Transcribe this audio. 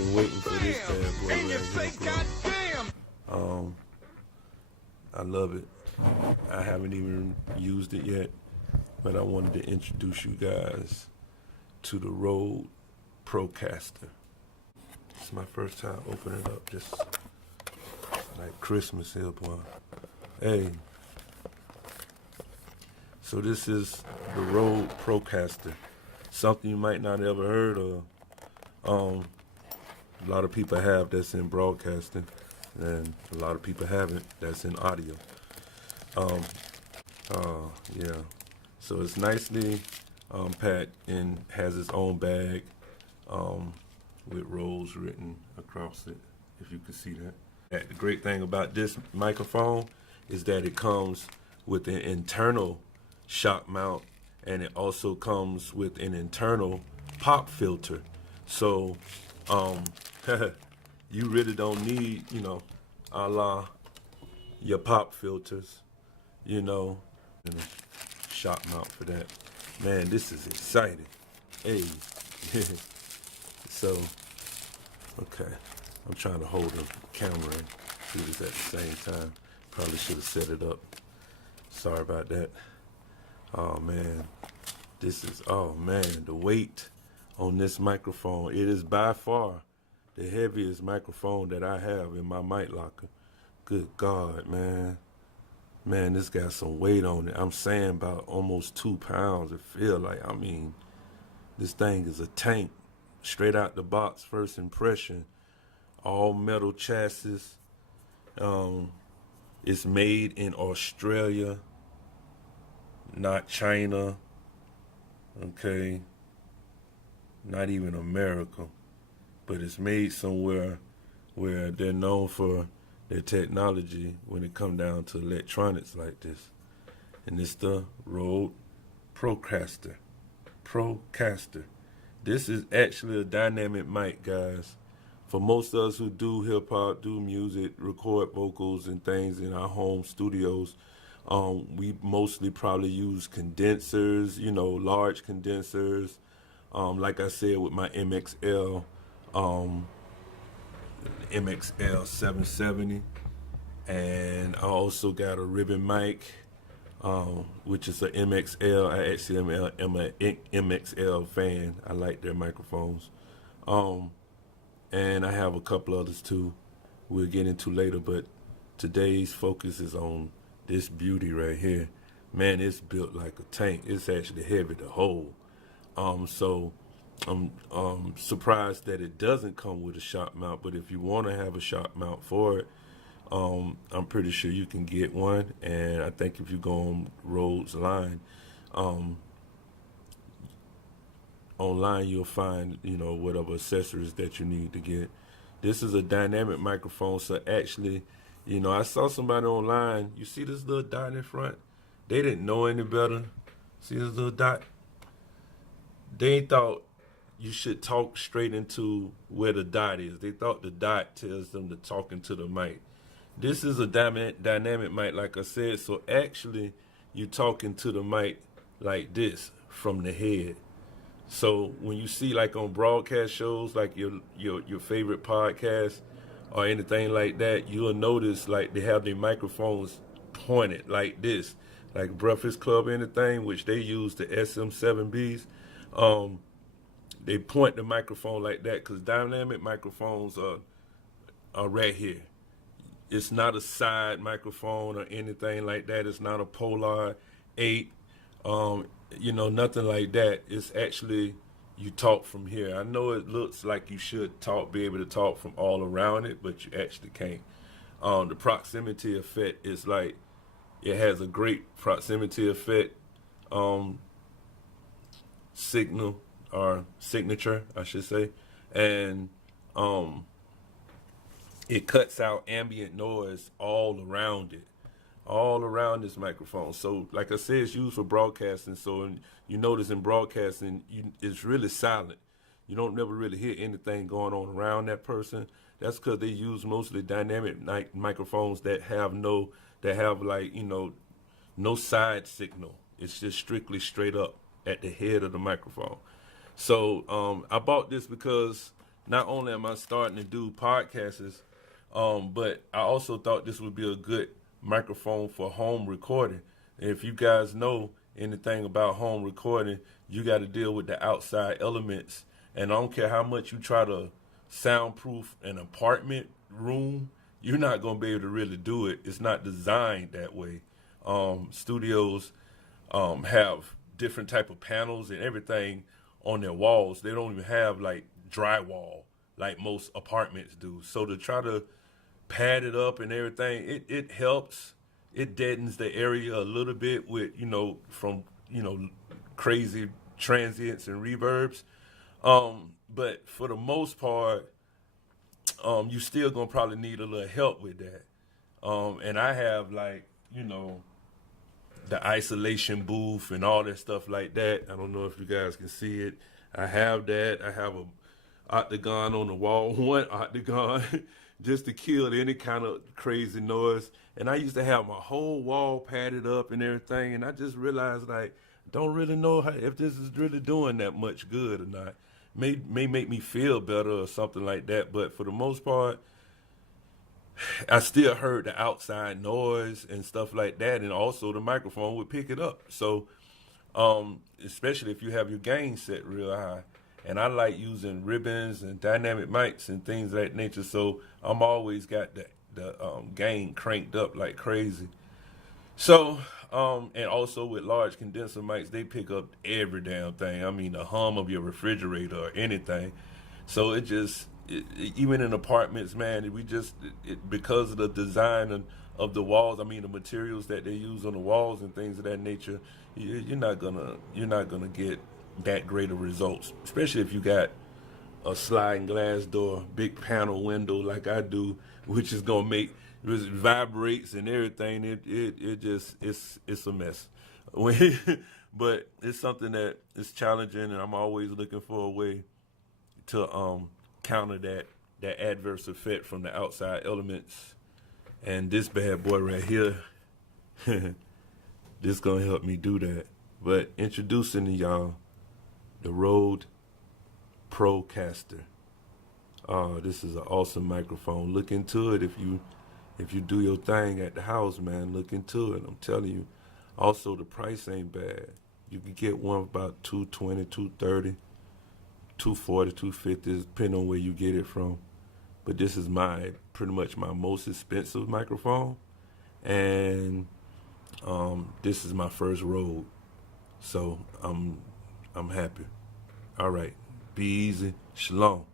been waiting for this bad boy right here, bro. I love it. I haven't even used it yet, but I wanted to introduce you guys to the Rode Procaster. It's my first time opening it up, just like Christmas here, boy. Hey. So this is the Rode Procaster. Something you might not ever heard of. A lot of people have that's in broadcasting, and a lot of people haven't that's in audio. Yeah. So it's nicely packed and has its own bag with Rode's written across it, if you can see that. The great thing about this microphone is that it comes with an internal shock mount, and it also comes with an internal pop filter. So you really don't need, a la your pop filters, and a shock mount for that. Man, this is exciting. Hey. So, okay. I'm trying to hold the camera and do this at the same time. Probably should have set it up. Sorry about that. Oh man, the weight on this microphone, it is by far the heaviest microphone that I have in my mic locker. Good God, man. Man, this got some weight on it. I'm saying about almost 2 pounds. It feel like, this thing is a tank. Straight out the box, first impression. All metal chassis. It's made in Australia, not China, okay, not even America, but it's made somewhere where they're known for their technology when it comes down to electronics like this. And it's the Rode Procaster. This is actually a dynamic mic, guys. For most of us who do hip-hop, do music, record vocals and things in our home studios, we mostly probably use condensers, large condensers. Like I said, with my MXL 770. And I also got a ribbon mic, which is a MXL. I actually am an MXL fan. I like their microphones. And I have a couple others too we'll get into later, but today's focus is on this beauty right here. Man, it's built like a tank. It's actually heavy to hold. So I'm surprised that it doesn't come with a shock mount, but if you want to have a shock mount for it, I'm pretty sure you can get one. And I think if you go on Rode's line, online you'll find, whatever accessories that you need to get. This is a dynamic microphone, so actually, I saw somebody online. You see this little dot in front? They didn't know any better. See this little dot? They thought you should talk straight into where the dot is. They thought the dot tells them to talk into the mic. This is a dynamic mic, like I said, so actually you talking to the mic like this from the head. So when you see like on broadcast shows, like your favorite podcast or anything like that, you'll notice like they have their microphones pointed like this, like Breakfast Club or anything, which they use the SM7Bs. They point the microphone like that because dynamic microphones are right here. It's not a side microphone or anything like that. It's not a Polar 8. Nothing like that. It's actually, you talk from here. I know it looks like you should be able to talk from all around it, but you actually can't. The proximity effect is like, it has a great proximity effect signal, or signature, I should say. And it cuts out ambient noise all around it. All around this microphone. So like I said, it's used for broadcasting. So you notice in broadcasting, it's really silent. You don't never really hear anything going on around that person. That's because they use mostly dynamic microphones that have no side signal. It's just strictly straight up at the head of the microphone. So I bought this because not only am I starting to do podcasts, but I also thought this would be a good microphone for home recording. If you guys know anything about home recording, you got to deal with the outside elements. And I don't care how much you try to soundproof an apartment room, you're not going to be able to really do it. It's not designed that way. Studios have different type of panels and everything on their walls. They don't even have like drywall like most apartments do. So to try to pad it up and everything, it helps. It deadens the area a little bit with, from, crazy transients and reverbs. But for the most part, you still gonna probably need a little help with that. And I have like, the isolation booth and all that stuff like that. I don't know if you guys can see it. I have that. I have a octagon on the wall, one octagon, just to kill any kind of crazy noise. And I used to have my whole wall padded up and everything. And I just realized, like, don't really know if this is really doing that much good or not. May make me feel better or something like that. But for the most part, I still heard the outside noise and stuff like that, and also the microphone would pick it up. So, especially if you have your gain set real high, and I like using ribbons and dynamic mics and things of that nature. So I'm always got the gain cranked up like crazy. So, and also with large condenser mics, they pick up every damn thing. I mean, the hum of your refrigerator or anything. So even in apartments, man, because of the design of the walls, I mean, the materials that they use on the walls and things of that nature, you're not gonna get that great of results, especially if you got a sliding glass door, big panel window like I do, which is gonna make it vibrates and everything. It's a mess. But it's something that is challenging, and I'm always looking for a way to counter that adverse effect from the outside elements. And this bad boy right here, this gonna help me do that. But introducing to y'all the Rode Procaster. This is an awesome microphone. Look into it if you do your thing at the house, man. Look into it. I'm telling you. Also, the price ain't bad. You can get one about $220, $230, $240, $250, depending on where you get it from. But this is pretty much my most expensive microphone, and this is my first Rode, so I'm happy. All right, be easy. Shalom.